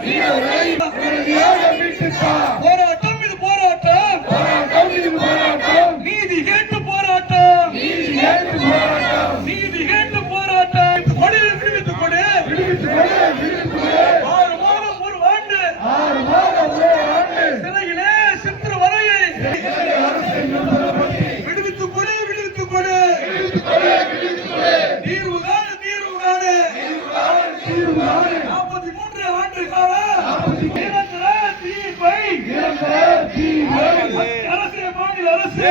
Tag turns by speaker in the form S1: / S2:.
S1: இருக்கின்ற
S2: மீனவர்களையும் படகுகளையும்
S1: மீனவர்களை உடனடியாக
S2: வீட்டுத்தா
S1: அரசு மாநில அரசு.